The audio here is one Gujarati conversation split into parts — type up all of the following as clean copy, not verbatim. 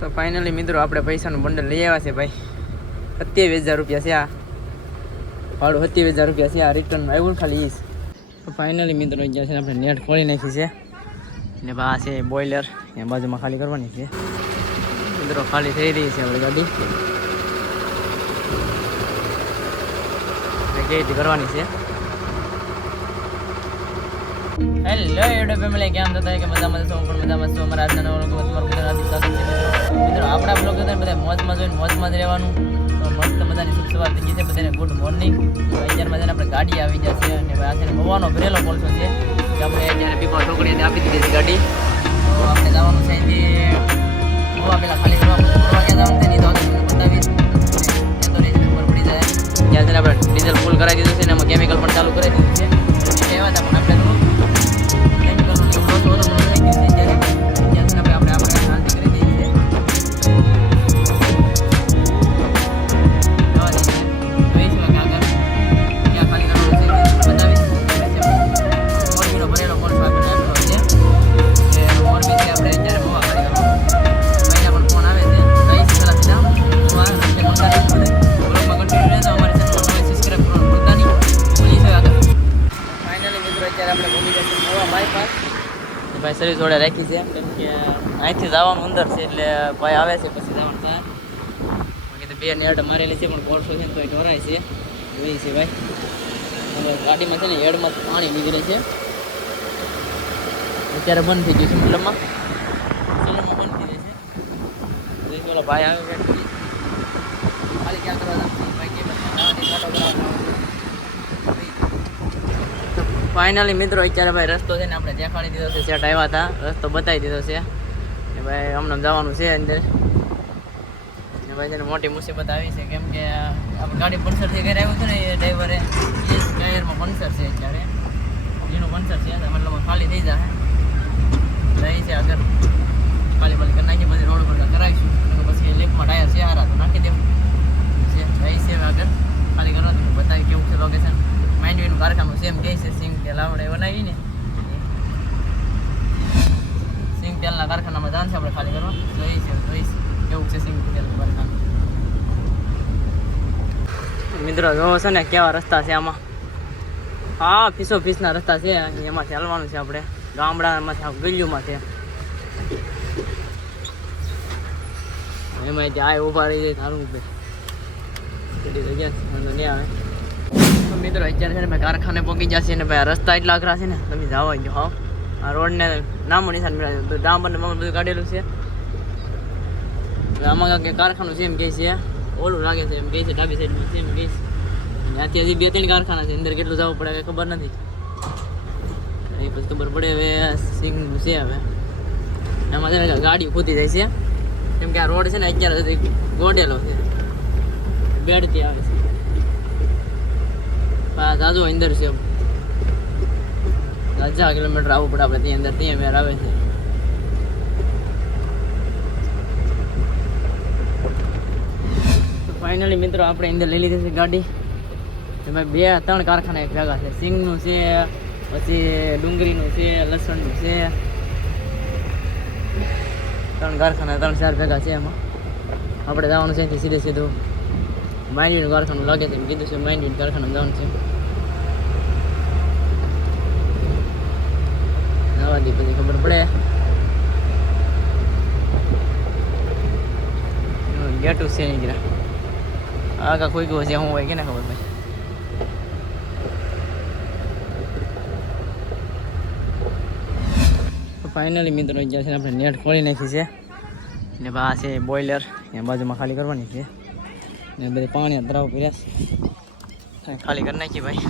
તો ફાઇનલી મિત્રો આપણે પૈસાનું બંડલ લઈ આવ્યા છે ભાઈ. 27,000 રૂપિયા છે. આ ભાડું 27,000 રૂપિયા છે. આ રિટર્ન આવ્યું ને ખાલી ઈસ. તો ફાઇનલી મિત્રો જ્યાં છે આપણે નેટ ખોલી નાખી છે ને બા છે બોઇલર ત્યાં બાજુમાં ખાલી કરવાની છે મિત્રો. ખાલી થઈ રહી છે આપણી ગાડી કેવી કરવાની છે. હેલો યુટ્યુબ ફેમિલી, કેમ થતા કે મજામાં છો? પણ મજામાં છો. અમારા આજના નવા લોકો તમારું બધાનું સ્વાગત છે મિત્રો. આપણા બ્લોગ બધા મોજમાં જોઈને મોજમાં જ રહેવાનું. તો મસ્ત મજાની શુભ સવાર થઈ ગઈ છે બધાને. Good morning. અત્યારમાં જઈને આપણે ગાડી આવી જશે અને આ છે મવાનો ભરેલો કોલસો છે કે આપણે અત્યારે પીપા ઢોકળીને આપી દીધી છે ગાડી. તો આપણે જવાનું છે અહીંથી મવા પહેલાં ખાલી કરવા ક્યાં જવાનું છે નહીં તો આગળ બતાવીશ. ત્યાં તો નહીં ખબર પડી જાય. ત્યાં છે આપણે ડીઝલ ફૂલ કરાવી દીધું છે ને એમાં કેમિકલ પણ ચાલુ કરી દીધું છે. કહેવા હતા પણ આપણે ભાઈ સર્વિસ જોડે રાખી છે કેમ કે અહીંથી જવાનું અંદર છે એટલે ભાઈ આવે છે પછી જવાનું થાય. બાકી તો 2 નેટ મારેલી છે પણ કોર્સો છે તો એ ઢોરાય છે જોઈ છે ભાઈ. હવે ગાડીમાં છે ને હેડમાં પાણી નીકળે છે અત્યારે બંધ થઈ ગયું છે મતલબમાં બંધ થઈ જાય છે. પેલો ભાઈ આવે છે ખાલી ક્યાં કરવા જવાનું ભાઈ કે ફાઇનલી મિત્રો અત્યારે ભાઈ રસ્તો છે ને આપણે દેખાડી દીધો છે. સેટ આવ્યા હતા રસ્તો બતાવી દીધો છે ને ભાઈ હમણાં જવાનું છે અંદર ને ભાઈ તેને મોટી મુસીબત આવી છે કેમ કે આપણે ગાડી પંચરથી ઘરે આવ્યું હતું ને એ ડ્રાઈવરે એ ટાયરમાં પંચર છે અત્યારે એનું પંચર છે મતલબ ખાલી થઈ જાય રહી છે આગળ ખાલી કરી નાખી બધી રોડ પર કરાવીશું અને પછી લેફ્ટમાં ટાયર છે હારા તો નાખી દેવું છે રહી છે આગળ ખાલી કરવા દઉં બતાવી કેવું છે લોકેશન. માંડવીનું કારખાનું સેમ કહે છે સિંગ તેલ આપણે બનાવીને સિંગ તેલના કારખાનામાં જાણ છે આપણે ખાલી કરવા જોઈ છે કેવું છે સિંગ તેલનું કારખાનું. મિત્રો જોવો છે ને કેવા રસ્તા છે આમાં. હા ફીસના રસ્તા છે એમાં ચાલવાનું છે આપણે ગામડામાંથી ગલીઓમાં છે એમાં ત્યાં ઊભા રહી જાય સારું જગ્યા નહીં આવે. મિત્રો અત્યારે છે ને ભાઈ કારખાને પહોંચી જશે ને ભાઈ રસ્તા એટલા અઘરા છે ને તમે જાઓ જો હાવ આ રોડને નામો નિશાન મળે ડામર ને બધું કાઢેલું છે. આમાં કે કારખાનું છે એમ કહે છે ઓલું લાગે છે એમ કહે છે ડાબી સાઈડમાં છે એમ કહે છે. ત્યાંથી હજી 2-3 કારખાના છે અંદર કેટલું જવું પડે ખબર નથી એ પછી ખબર પડે. હવે સિંગનું છે હવે એમાં છે ને ગાડીઓ ખોતી જાય છે કેમ કે આ રોડ છે ને અત્યારે સુધી ગોડેલો છે બેડથી આવે છે દાદુ અંદર છે 1000 કિલોમીટર આવવું પડે આપણે ત્યાં અંદર ત્યાં વેર આવે છે. ફાઇનલી મિત્રો આપણે અંદર લઈ લીધી છે ગાડી. એમાં 2-3 કારખાના ભેગા છે સિંગનું છે પછી ડુંગળીનું છે લસણનું છે 3 કારખાના 3-4 ભેગા છે. એમાં આપણે જવાનું છે સીધે સીધું માંડવીનું કારખાનું લાગે છે એમ કીધું છે માંડવીનું કારખાનું જવાનું છે. જવા દી પછી ખબર પડે. ગેટું છે નહીં જરા આગળ કોઈ ગયો છે હું હોય કે ના ખબર ભાઈ. ફાઇનલી મિત્રો જ્યાં છે આપણે નેટ ખોલી નાખી છે ને બા છે બોઇલર ત્યાં બાજુમાં ખાલી કરવાની છે ને બધી પાણી તરાવ કર્યા ખાલી કરી નાખી ભાઈ.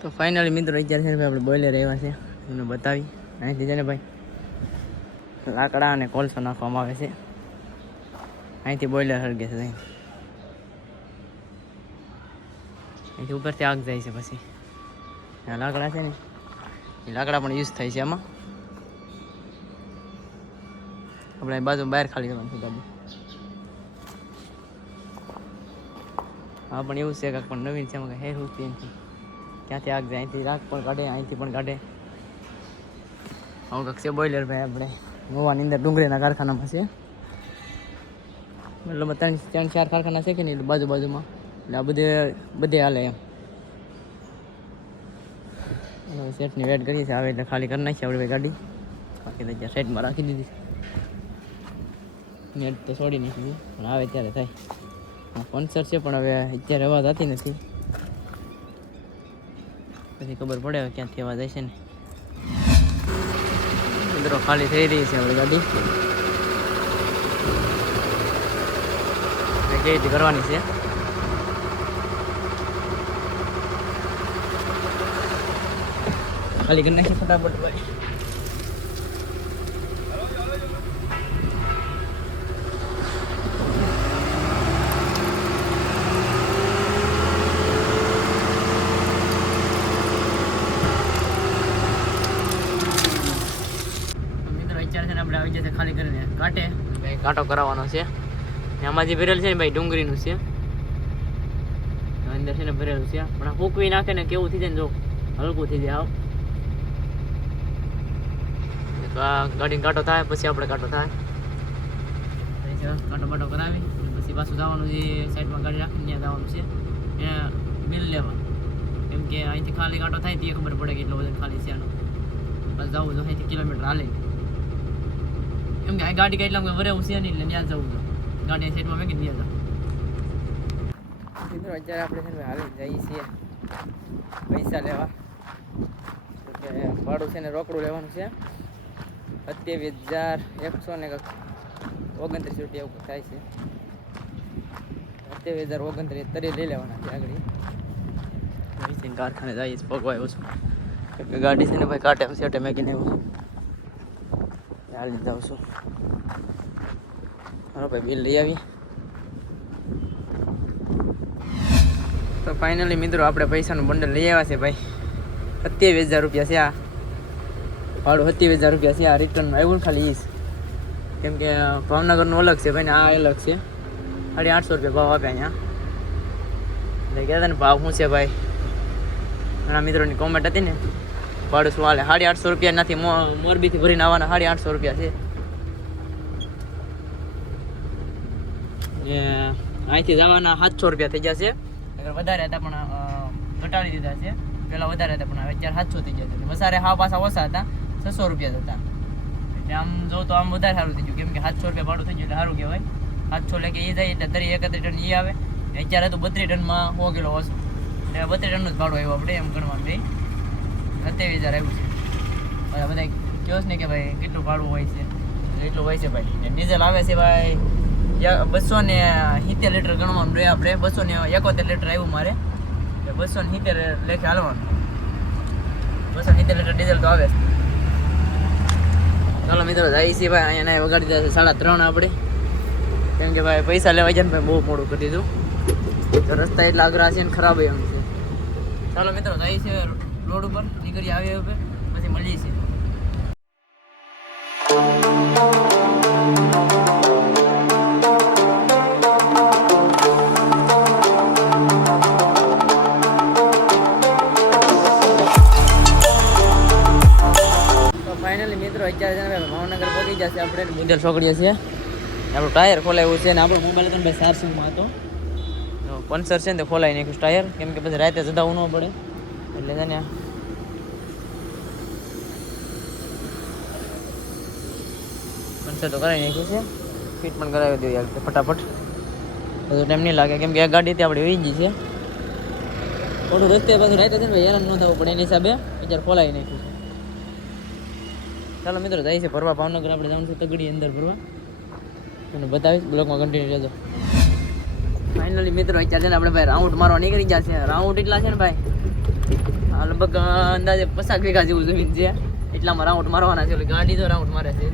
તો ફાઇનલી મિત્રો અત્યારે છે ને આપણે બોઇલર આવ્યા છે એમને બતાવી અહીંથી છે ને ભાઈ લાકડા અને કોલસો નાખવામાં આવે છે અહીંથી બોઇલર સળગે છે અહીંથી ઉપરથી આગ જાય છે પછી આ લાકડા છે ને એ લાકડા પણ યુઝ થાય છે આમાં. આપણે બાજુ બહાર ખાલી કરવાનું છે ગાડી. હા પણ એવું છે કાંક પણ નવીન છે એમાં હેર ઉઠતી નથી ક્યાંથી આગ જાય અહીંથી રાખ પણ કાઢે અહીંથી પણ કાઢે આવું કાંક છે બોઇલર ભાઈ આપણે મહુવાની અંદર ડુંગળીના કારખાનામાં છે. મતલબ 3-4 કારખાના છે કે નહીં બાજુમાં, એટલે આ બધે હાલે એમ. સેટની વેટ કરીએ છીએ, આવે એટલે ખાલી કરી નાખીએ આપણે ગાડી. બાકી તો ત્યાં સાઈડમાં રાખી દીધી. નેટ તો છોડી નાખી પણ આવે ત્યારે થાય. પંચર છે પણ હવે અત્યારે અવાજ આવતી નથી, પછી ખબર પડે ક્યાંથી અવાજ આવશે ને. મિત્રો ખાલી થઈ રહી છે આપણી ગાડી, કેવી રીતે કરવાની છે. ખાલી કરી નાખીએ ફટાફટ ભાઈ. આપણે આવી જશે ખાલી કરીને કાંટે ભાઈ કાંટો કરાવવાનો છે. આમાં જે ભરેલ છે ને ભાઈ ડુંગળીનું છે, અંદર છે ને ભરેલું છે. પણ ફૂકવી નાખે ને કેવું થઈ જાય ને, જો હલકું થઈ જાય. આ ગાડીને કાંટો થાય પછી આપણે કાંટો થાય. કાંટો બાટો કરાવી પછી પાછું જવાનું છે સાઈડમાં ગાડી રાખીને ત્યાં જવાનું છે ત્યાં બિલ લેવા. કેમ કે અહીંથી ખાલી કાંટો થાય તે ખબર પડે કે એટલો વજન ખાલી છે આનો. બસ જવું જો અહીંથી કિલોમીટર હાલે, કેમ કે આ ગાડી કેટલા વરેવું છે નહીં એટલે ત્યાં જવું છે. ગાડી સાઈડમાં મેં ત્યાં જાવ. મિત્રો અત્યારે આપણે છે ને હાલી જઈએ છીએ પૈસા લેવા. કે ભાડું છે ને રોકડું લેવાનું છે. 27,129 રૂપિયા એવું થાય છે. 27,029 તરી લઈ લેવાના છે આગળ. કારખાને જઈએ છીએ પગવા આવ્યો છું. ગાડી છે ને ભાઈ કાંટે સેટે મેકીને આવ્યો હાલી જાઉં છું. હાલો ભાઈ બિલ લઈ આવી. તો ફાઇનલી મિત્રો આપણે પૈસાનું બંડલ લઈ આવ્યા છે ભાઈ. 27,000 રૂપિયા છે. આ ભાડું 27,000 રૂપિયા છે. આ રિટર્ન આવ્યું ને ખાલી ઈસ, કેમ કે ભાવનગરનું અલગ છે ભાઈ ને આ અલગ છે. 850 રૂપિયા ભાવ આપ્યા અહીંયા. એટલે કહેતા ને ભાવ શું છે ભાઈ. ઘણા મિત્રોની કોમેન્ટ હતી ને ભાડું શું હાલે. 850 રૂપિયા નથી, મોરબીથી ભરીને આવવાના 850 રૂપિયા છે. અહીંથી જવાના 700 રૂપિયા થઈ જશે. વધારે હતા પણ ઘટાડી દીધા છે. પહેલાં વધારે હતા પણ હવે અત્યારે 700 થઈ જશે. વસારે હા પાછા ઓછા હતા, 600 રૂપિયા હતા. એટલે આમ જો તો આમ વધારે સારું થઈ ગયું, કેમ કે 700 રૂપિયા ભાડું થઈ ગયું એટલે સારું કહેવાય. 700 લેકે એ જાય એટલે 31 ટન એ આવે. અત્યારે તો 32 ટનમાં 100 કિલો ઓછું, એટલે 32 ટનનું જ ભાડું આવ્યું આપણે એમ ગણવાનું ભાઈ. 27,000 આવ્યું છે. બધા કહો ને કે ભાઈ કેટલું ભાડું હોય છે, એટલું હોય છે ભાઈ. ડીઝલ આવે છે ભાઈ 270 લીટર ગણવાનું જોઈએ આપણે. 271 લીટર આવ્યું મારે, 270 લેખે હાલવાનું. 270 લીટર ડીઝલ તો આવે. ચાલો મિત્રો જાય છે ભાઈ. અહીંયા વગાડી જશે 3:30 આપણે, કેમ કે ભાઈ પૈસા લેવા જાય ને ભાઈ બહુ મોડું કરી દીધું. તો રસ્તા એટલા અઘરા છે ને ખરાબ એમ છે. ચાલો મિત્રો જાય છે રોડ ઉપર, નીકળી આવે ઉપર પછી મળીએ છીએ. ફાઇનલી મિત્રો અત્યારે ભાવનગર પહોંચી જશે આપણે. મિડલ છોકરીએ છીએ. આપણું ટાયર ખોલાવ્યું છે ને આપણો મોબાઈલ હતો ને ભાઈ ચાર્જિંગમાં હતો. પંચર છે ને તે ખોલાવી નાખ્યું ટાયર, કેમ કે પછી રાતે જતાવું ન પડે એટલે છે ને પંચર તો કરાવી નાખ્યું છે. ફિટ પણ કરાવી દઈએ ફટાફટ, બધો ટાઈમ નહીં લાગે, કેમ કે આ ગાડી આપણે વહી ગઈ છે. થોડું રસ્તે પાછું રાતે છે ને ભાઈ હેરાન ન થવું પડે એની હિસાબે અત્યારે ખોલાવી નાખ્યું છે. ચાલો મિત્રો જાય છે ભરવા ભાવનગર. આપણે જવાનું છે તગડી અંદર ભરવા, અને બતાવીશ બ્લોગમાં કન્ટિન્યુ રહેજો. ફાઇનલી મિત્રો અત્યારે છે ને આપણે ભાઈ રાઉન્ડ મારવા નીકળી ગયા છે. રાઉન્ડ એટલા છે ને ભાઈ, લગભગ અંદાજે 50 વીઘા જેવું જમીન છે, એટલામાં રાઉન્ડ મારવાના છે. એટલે ગાડી તો રાઉન્ડ મારે છે,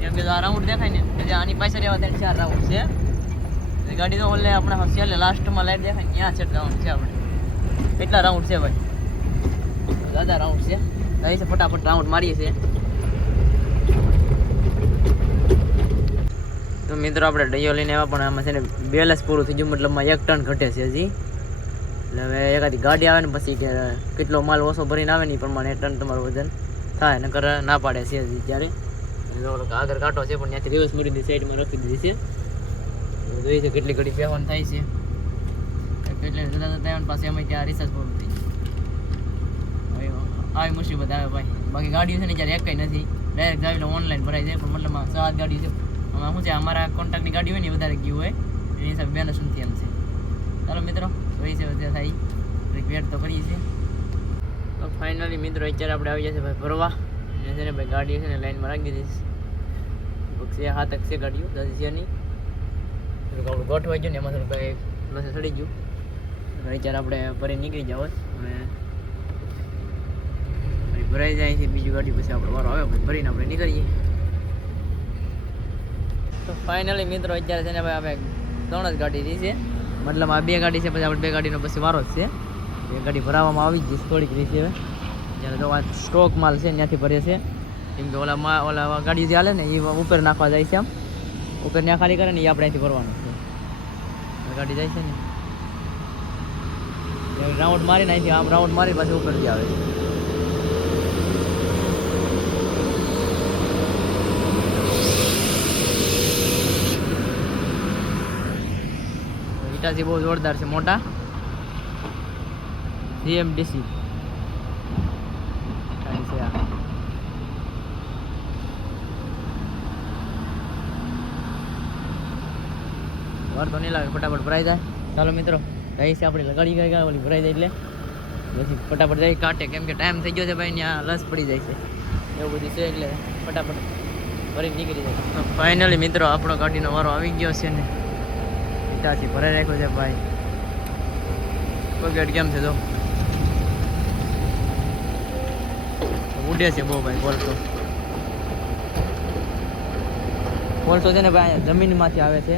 કેમ કે આ રાઉન્ડ દેખાય ને એટલે આની પાછળ એવા 3-4 રાઉન્ડ છે. ગાડી તો ઓલે આપણે છેલ્લે લાસ્ટમાં લાઈટ દેખાય ને ત્યાં સેટ રાઉન્ડ છે આપણે. કેટલા રાઉન્ડ છે ભાઈ, દાદા રાઉન્ડ છે. જાય છે ફટાફટ રાઉન્ડ મારીએ છીએ. તો મિત્રો આપણે ડૈયો લઈને આવ્યા, પણ આમાં છે ને બેલેન્સ પૂરું થઈ ગયું, મતલબમાં 1 ટન ઘટે છે હજી. એટલે હવે એકાદી ગાડી આવે ને પછી કે કેટલો માલ ઓછો ભરીને આવે ને એ પ્રમાણે 1 ટન તમારું વજન થાય, નકર ના પાડે છે હજી ત્યારે. આગળ કાંટો છે પણ ત્યાંથી રિવર્સ મારી દીધી સાઈડમાં રાખી દીધી છે જોઈએ છે કેટલી ઘડી પહેવાનું થાય છે એટલે જતા જતા પાસે અમે ત્યાં રિસર્ચ પૂરું થઈ આવી મુસીબત આવે ભાઈ બાકી ગાડીઓ છે ને જ્યારે એક કંઈ નથી ડાયરેક્ટ ગાડી ઓનલાઈન ભરાઈ જાય પણ મતલબ 7 ગાડીઓ છે આમાં શું છે અમારા કોન્ટ્રાક્ટની ગાડી હોય ને વધારે ગયું હોય એની હિસાબે બેનો સુનથી એમ છે ચાલો મિત્રો જોઈ છે વધારે થાય વેટ તો કરીએ છીએ તો ફાઇનલી મિત્રો અત્યારે આપણે આવી જશે ભાઈ ભરવા ને છે ને ભાઈ ગાડીઓ છે ને લાઈનમાં રાખી દીધી છે 7 છે ગાડીઓ 10 છે નહીં થોડુંક આપણું ગોઠવાઈ ગયું ને એમાં થોડુંક ભાઈ પ્લસ ચડી ગયું અત્યારે આપણે ભરી નીકળી જાવ અને ભરાઈ જાય છે બીજી ગાડી પછી આપણો વારો આવે પછી ભરીને આપણે નીકળીએ તો ફાઇનલી મિત્રો અત્યારે છે ને ભાઈ આપણે 3 જ ગાડી રહી છે મતલબ આ 2 ગાડી છે પછી આપણે 2 ગાડીનો પછી વારો જ છે એ ગાડી ભરાવામાં આવી જ જશે થોડીક રહી છે હવે જ્યારે તો આ સ્ટોક માલ છે ત્યાંથી ભરે છે કેમ કે ઓલા ગાડી જે હાલે ને એ ઉપર નાખવા જાય છે આમ ઉપર ત્યાં ખાલી કરે ને એ આપણે અહીંથી ભરવાનું છે ગાડી જાય છે ને રાઉન્ડ મારીને અહીંથી આમ રાઉન્ડ મારી પાછી ઉપર જ આવે છે ઇટાચી બહુ જોરદાર છે મોટા CMDC ગાડી છે આ વાર તો નહીં લાગે ફટાફટ ભરાઈ જાય ચાલો મિત્રો રહી છે આપણી લગાડી ગઈ ઓલી ભરાઈ જાય એટલે પછી ફટાફટ જાય કાઢે કેમ કે ટાઈમ થઈ ગયો છે ભાઈ ત્યાં લસ પડી જાય છે એવું બધું છે એટલે ફટાફટ ભરી નીકળી જાય ફાઇનલી મિત્રો આપણો ગાડીનો વારો આવી ગયો છે ને ઇટાચી ભરાઈ રાખ્યો છે ભાઈ બકેટ કેમ છે તો ઉડે છે બહુ ભાઈ કોલસો છે ને ભાઈ જમીનમાંથી આવે છે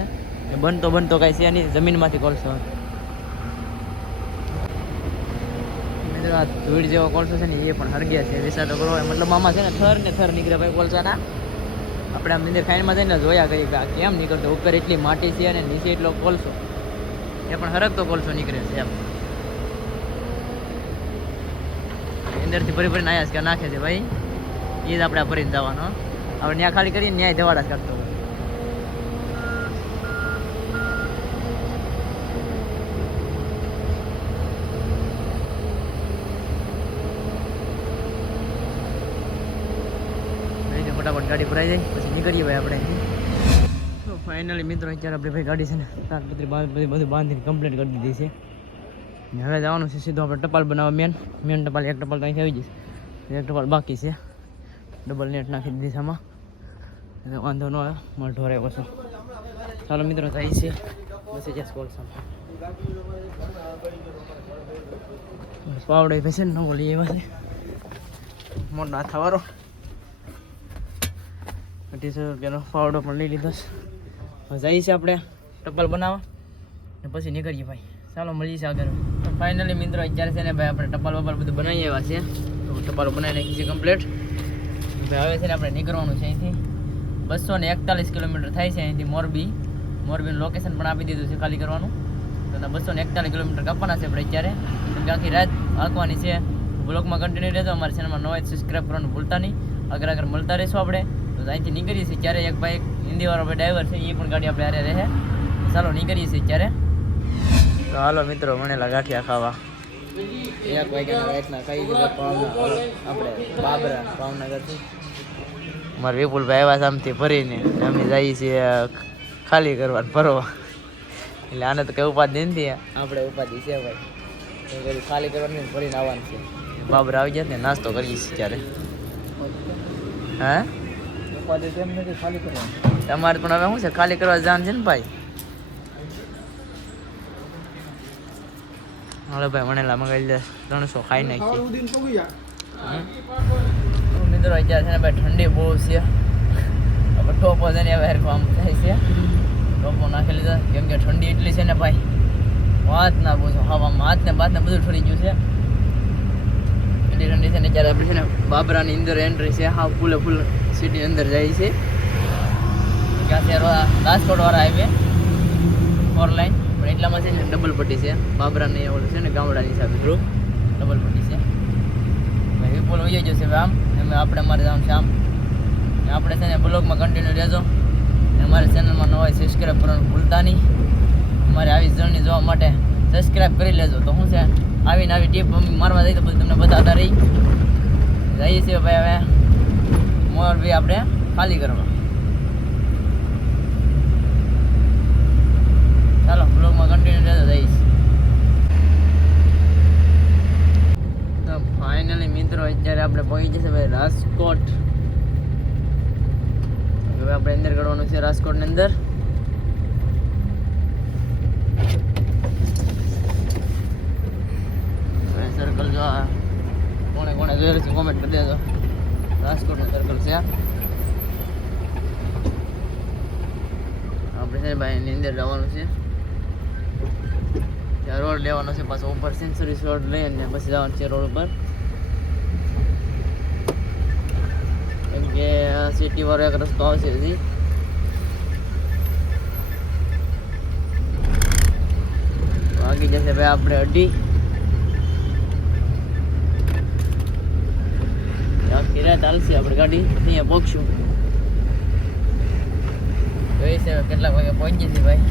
બનતો કાંઈ છે નહીં જમીનમાંથી કોલસો મિત્રો આ ધૂળ જેવો કોલસો છે ને એ પણ હરગ્યા છે વિચાર કરો મતલબ આમાં છે ને થર નીકળે ભાઈ કોલસાના આપણે આમ અંદર ખાઈનમાં જઈને જોયા કરીએ કે આ કેમ નીકળતો ઉપર એટલી માટી છે અને નીચે એટલો કોલસો એ પણ હરગતો કોલસો નીકળે છે એમ અંદરથી ભરીને આયા છે કે નાખે છે ભાઈ એ જ આપણે ભરીને જવાનો આપણે ત્યાં ખાલી કરીને ન્યાય ધવાડા જ કાઢતો હોય ફટાફટ ગાડી ભરાઈ જાય પછી નીકળીએ ભાઈ આપણે અહીંથી તો ફાઇનલી મિત્રો અત્યારે આપણે ભાઈ ગાડી છે ને તારપત્રી બધું બાંધીને કમ્પ્લીટ કરી દીધી છે હવે જવાનું છે સીધો આપણે ટપાલ બનાવવા મેન ટપાલ એક ટપાલ તો અહીંથી આવી જશે એક ટપાલ બાકી છે ડબલ નેટ નાખી દીધી આમાં વાંધો ન આવે મારે ઢોરાય પાછો ચાલો મિત્રો થાય છે બસ જશે કોલસામાં પાવડો પછી ને નવો લઈ આવ્યા છે મોટો હાથાવાળો 200 રૂપિયાનો પાવડો પણ લઈ લીધો છે જઈએ છીએ આપણે ટપાલ બનાવવા ને પછી નીકળીએ ભાઈ ચાલો મળીએ છીએ આગળ તો ફાઇનલી મિત્રો અત્યારે છે ને ભાઈ આપણે ટપાલ વપાલ બધું બનાવી આવ્યા છે તો ટપાલો બનાવી નાખી છે કમ્પ્લીટ ભાઈ હવે છે ને આપણે નીકળવાનું છે અહીંથી 241 કિલોમીટર થાય છે અહીંથી મોરબીનું લોકેશન પણ આપી દીધું છે ખાલી કરવાનું તો 241 કિલોમીટર કાપવાના છે આપણે અત્યારે કેમ કે આખી રાત હાંકવાની છે બ્લોગમાં કન્ટિન્યુ રહેજો અમારી ચેનલમાં નવા સબસ્ક્રાઈબ કરવાનું ભૂલતા નહીં આગળ મળતા રહીશું આપણે તો અહીંથી નીકળીએ છીએ ત્યારે એક ભાઈ હિન્દીવાળો ભાઈ ડ્રાઈવર છે એ પણ ગાડી આપણે હારે રહે ચાલો નીકળીએ છીએ ત્યારે તો હાલો મિત્રો વણેલા ગાંઠિયા ખાવા 1 વાગ્યાના રાતના ખાઈ ગયા આપણે બાબરા ભાવનગરથી મારા વિપુલભાઈ આવ્યા સામથી ભરીને અમે જઈએ છીએ ખાલી કરવા ભરવા એટલે આને તો કંઈ ઉપાધિ નથી આપણે ઉપાધિ છે ભાઈ ખાલી કરવાની ભરીને આવવાનું છે બાબરા આવી જાય ને નાસ્તો કરીએ છીએ ત્યારે હા તમારે પણ હવે શું છે ખાલી કરવા જવાનું છે ને ભાઈ હાલો ભાઈ વણેલા મગાવી દે 300 ખાઈ નાખીએ મિત્રો અત્યારે છે ને ભાઈ ઠંડી બહુ છે હવે ટોપો છે ને હવે આમ થાય છે ટોપો નાખી લીધા કેમ કે ઠંડી એટલી છે ને ભાઈ વાત ના પૂછો હવામાં હાથ ને બાત ને બધું ઠરી ગયું છે એટલી ઠંડી છે ને ત્યારે આપણે છે ને બાબરાની અંદર એન્ટ્રી છે હા ફૂલ સિટી અંદર જાય છે ક્યાં છે રાજકોટવાળા હાઈવે 4 લાઈન પણ એટલામાં છે ને ડબલ પટ્ટી છે બાબરાની ઓલું છે ને ગામડાની હિસાબે થ્રુ ડબલ પટ્ટી છે ભાઈ વિપુલ વહી જશે હવે આમ એમ આપણે અમારે જવાનું છે આમ આપણે છે ને બ્લોગમાં કન્ટિન્યુ રહેજો ને અમારી ચેનલમાં ન હોય સબસ્ક્રાઈબ કરવાનું ભૂલતા નહીં. અમારે આવી જર્ની જોવા માટે સબસ્ક્રાઈબ કરી લેજો. તો શું છે આવીને આવી ટીપ મારવા જઈએ તો પછી તમને બતાવતા રહી જઈએ છીએ ભાઈ. હવે મોરબી આપણે ખાલી કરવા. ચાલો બ્લોગમાં કન્ટિન્યુ રહેજો જઈશ. તો ફાઇનલી મિત્રો અત્યારે આપણે પહોંચી જશે ભાઈ રાજકોટ. હવે આપણે અંદર કરવાનું છે રાજકોટની અંદર. સર્કલ જો કોણે કોણે જોયેલું છે કોમેન્ટ કરી દેજો. રાજકોટનું સર્કલ છે આપણે છે ભાઈ એની અંદર જવાનું છે. ત્યાં રોડ લેવાનો છે પાછો ઉપર સેન્ચુરી રોડ લઈ અને પછી જવાનું છે રોડ ઉપર. કેમ કે સિટી વાળો એક રસ્તો આવશે હજી. આગળ જશે ભાઈ આપણે અડી આખી રાત હાલશે આપણે ગાડી. અહીંયા પહોંચશું જોઈ છે કેટલા વાગે પહોંચી છે ભાઈ.